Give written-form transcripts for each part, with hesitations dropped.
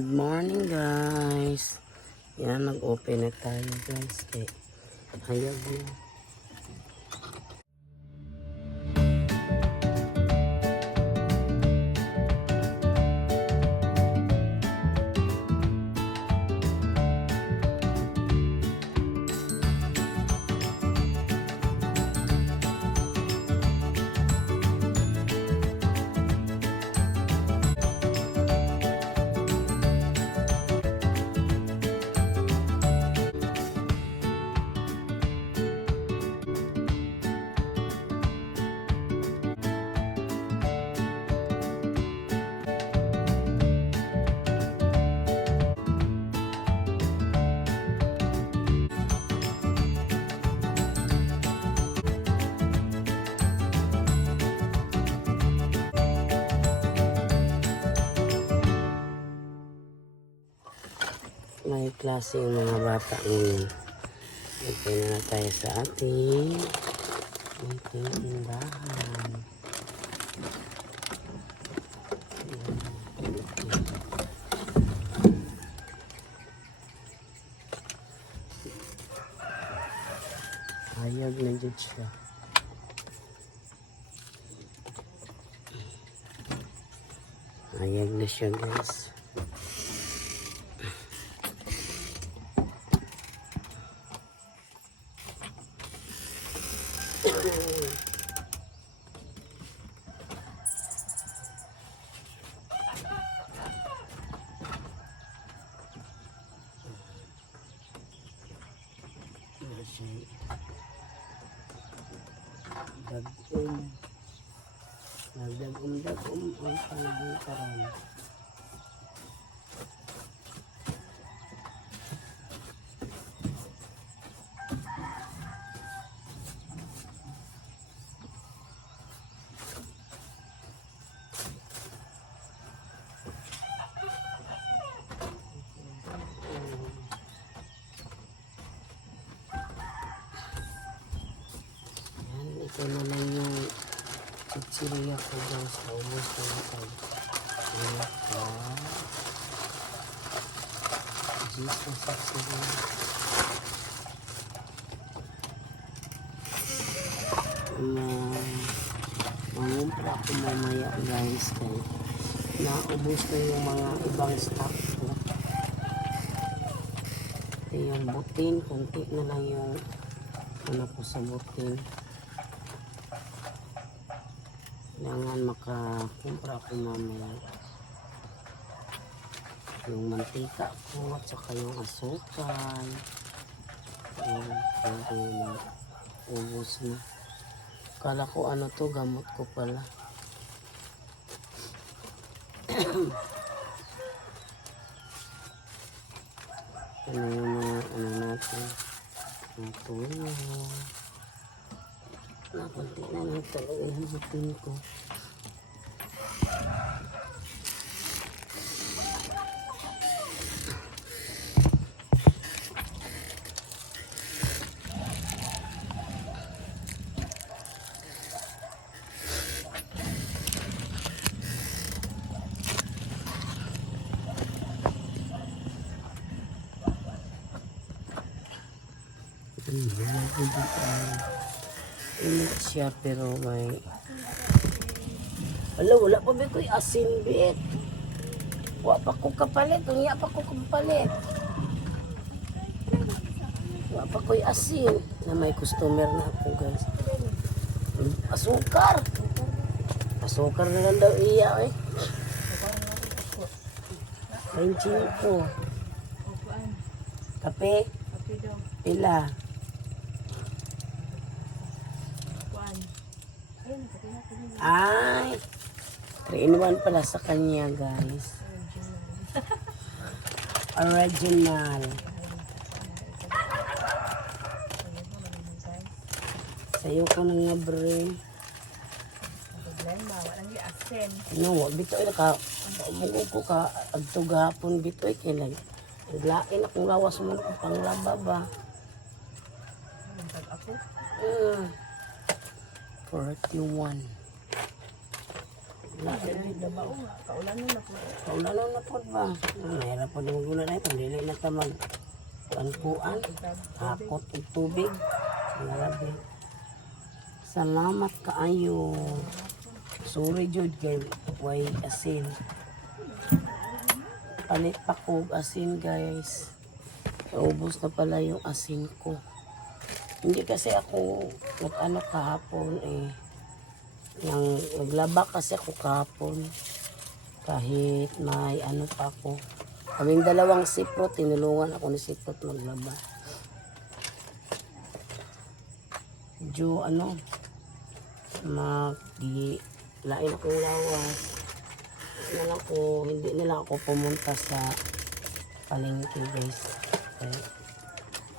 Good morning guys. Yan, nag-open na tayo guys. Hayag na. May klase yung mga bata ngayon. Ito na tayo sa ating tindahan. Hayag na dyan siya. Hayag na siya guys. Dagom ang panahon karon. Ito na lang yung chichirya ko guys. Naubos na ito. Ito. Jesus sa chichirya. Mangumpra ko mamaya guys. Naubos na yung mga ibang stock ko. Ito yung butin. Kunti na lang yung ano ko sa butin. Kailangan makakumpra ko mamaya yung mantika ko at saka yung asukal. Yung ubos na. Kala ko ano to, gamot ko pala. Ano yung mga ano natin, mga tuyo. Nakunti na lang talaga yung butin ko. Init siya pero may wala pa ba ko'y asin bit. Wala pa ko kapalit. Unya pa ko kapalit. Wala pa ko'y asin. Na may customer na ako guys. Asukar. Asukar na lang daw iya eh. 25. Kape? Pila? Ay, 3-in-1 pala sa kanya guys. Original. Sayo ko na nga bre. No, bitoy na ka. Munggo ko ka agto gahapon bitoy kailan. Naglain akong lawas mo ng panglaba ba. 41. Wala sa bida ba? Kaulanan na po. Kaulanan na po ba? Mahirap po na magulan na ito. Dili na tamag panpuan. Hakot ng tubig. Grabe. Salamat kaayo. Sorry Jud kay way asin. Palit pa ko asin guys. Naubos na pala yung asin ko. Hindi kasi ako nag-ano kahapon eh. Naglaba kasi ako kahapon. Kahit may ano pa ako. Kaming dalawang siprot, tinulungan ako ni siprot maglaba. Medyo ano, lain akong lawas. Hindi nila ako pumunta sa palengke guys. Kaya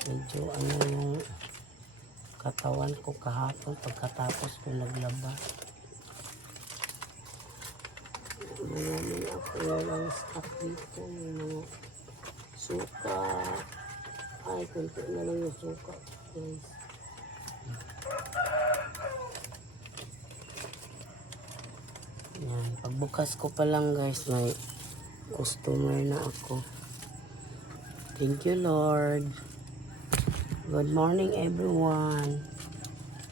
medyo ano yung katawan ko kahapon pagkatapos ko naglaba. Maraming ako yung stock dito, yung mga suka. Ay, kunti na lang yung suka guys. Yan, pagbukas ko pa lang guys, may customer na ako. Thank you Lord. Good morning everyone.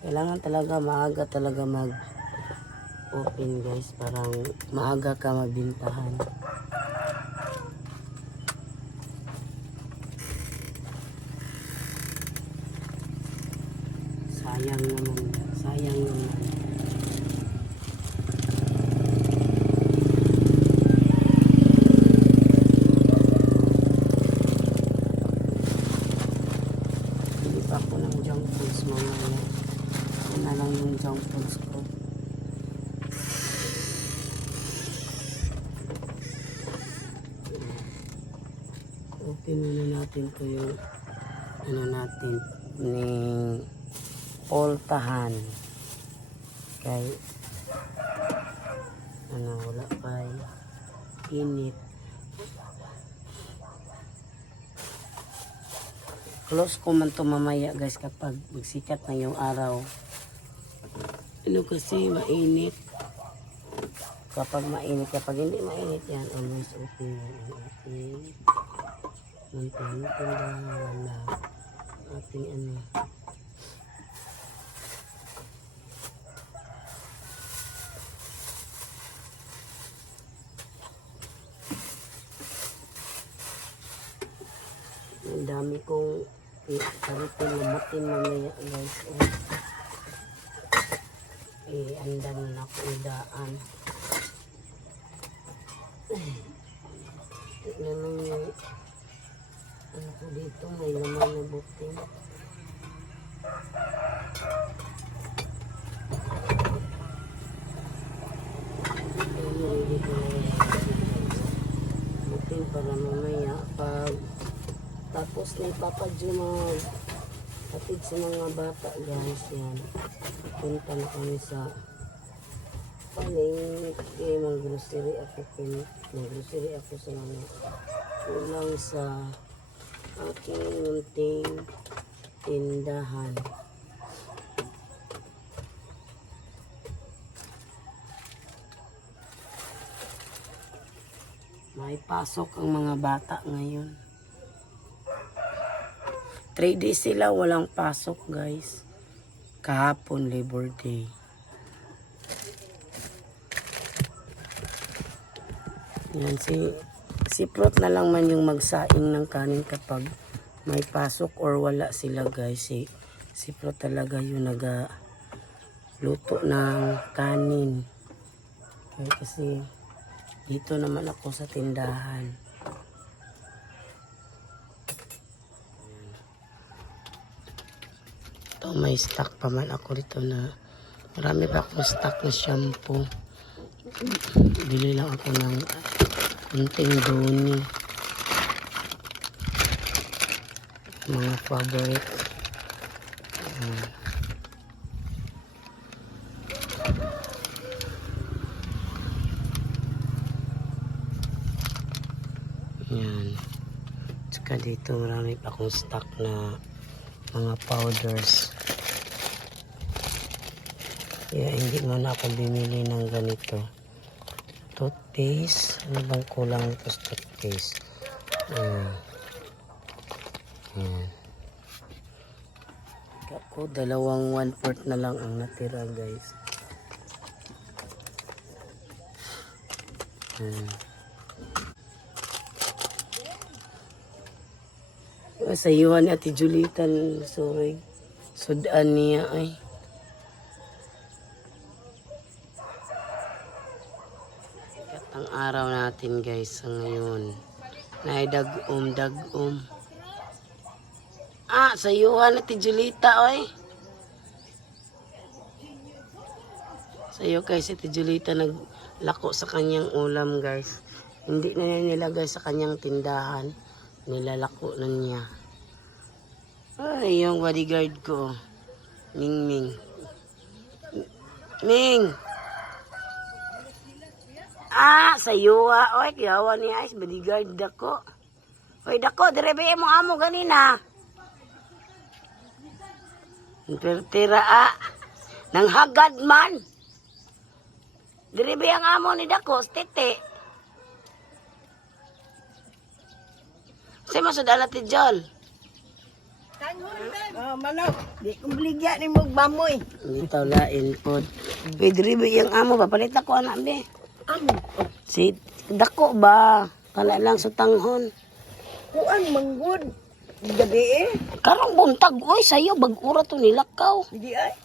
Kailangan talaga maaga talaga mag-open guys. Parang maaga ka magbintahan. Sayang naman. Sayang naman. Junk foods ko. Open muna natin to yung ano natin ni poltahan kay ano wala pa init. Close ko man to mamaya guys kapag magsikat na yung araw. Ano kasi mainit. Kapag mainit, kapag hindi mainit yan, always open yan. Open. Mantin lang wala. Ating ano. Ang dami kong paritin lubutin mamaya guys. Andan na ako idaan. Tignan lang yung ano ko dito, may laman na butin. Butin para mamaya pag tapos na ipapadyumag hatid sa mga bata guys yan. Punta na kami sa palengke, mag-grocery ako sa mga kulang sa aking munting tindahan. May pasok ang mga bata ngayon. 3 days sila walang pasok guys. Kahapon Labor Day. Yan si Prot na lang man yung magsaing ng kanin kapag may pasok or wala sila guys. Si Prot talaga yung luto ng kanin. Kasi dito naman ako sa tindahan. Ito, may stock pa man ako dito na marami pa akong stock na shampoo. Bili lang ako ng kunting doni. Mga favorite. Yan. Tsaka dito marami pa akong stock na mga powders. Kaya hindi mo na ako bimili ng ganito. toothpaste. Ano bang kulang ito sa toothpaste? Ayan. Ako, dalawang 1/4 na lang ang natira, guys. Sa iwan ni Ate Julitan, sorry. Sudan niya ay. Katang araw natin, guys, sa ngayon. Dag-um. Sa iwan ni Ate Julita, oy. Sa iyo, guys, si Ate Julita naglako sa kanyang ulam, guys. Hindi na niya nilagay sa kanyang tindahan. Nilalako na niya. Ay, yung bodyguard ko. Ming. Ming! Sa yuwa. Oy, kiyawa ni Ice. Bodyguard dako. Oy, dako. Direbe mo amo ganina. Tira nang hagad man. Direbe ang amo ni dako. Tete. Say mo sudan natin, Jol. Manok, di ko beligya ni mo bamoy. Hindi tao lain po. Pwede rin yung amo, papalit ako anak be. Amo? Si dako ba? Kala lang sa tanghon. Kuan manggod. Gabi Karong buntag, oy, sa'yo, bag-ura to nilakaw. Hindi ay.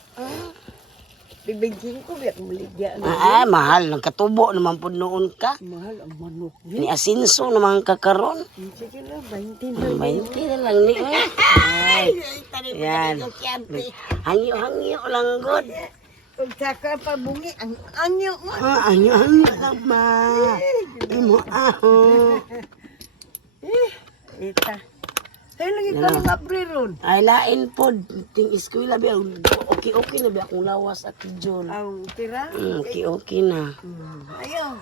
Bibigyan ko, biyak beligya. Mahal. Nagkatubo naman po noon ka. Mahal ang manok. Ni Asinso naman kakaroon. Sige na, 20 na. 20 na lang ni, oy. Yan. Hangyo lang, good. Pag saka pa bungi, ang anyo mo. Hangyo lang ba? Imo aho. Ita. Tayo lang ikaw ng abriron. Ay, lain po. Ting eskwela ba? Okay na ba akong lawas at John? Ang tira? Okay na. Ayaw.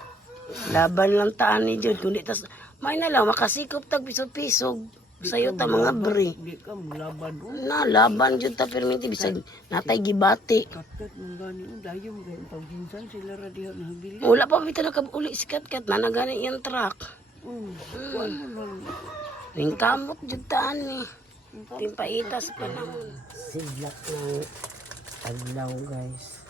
Laban lang taan ni John. Kundi tas, may na lang, makasikop tag piso-piso. Sa'yo ta mga bri. Di ka mulaban o. Laban John ta perminti. Bisag natay gibati. Katkat mong gani o. Dayong ganyan. Paghinsan sila radihan na habili. Wala pa bita nakabuli si Katkat. Nanagani yung truck. Kuan mo lang. Ning kamot John taan ni. Timpaitas pa naman. Sidlak ng adlaw, guys.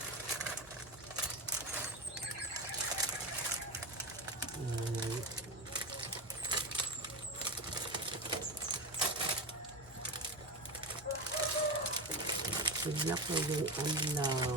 Sidlak ng adlaw.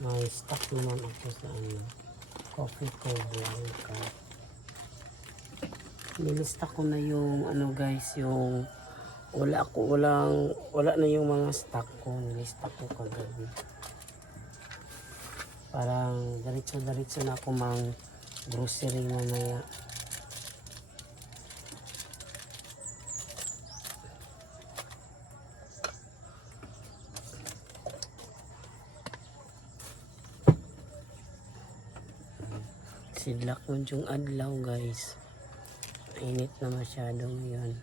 May stock naman ako sa coffee ko blanca. Nilista ko na yung guys, yung wala na yung mga stock ko. Nilista ko kagabi. Parang diretso na ako mang grocery mamaya. Sidlak mo yung adlaw, guys. Init na masyadong yun.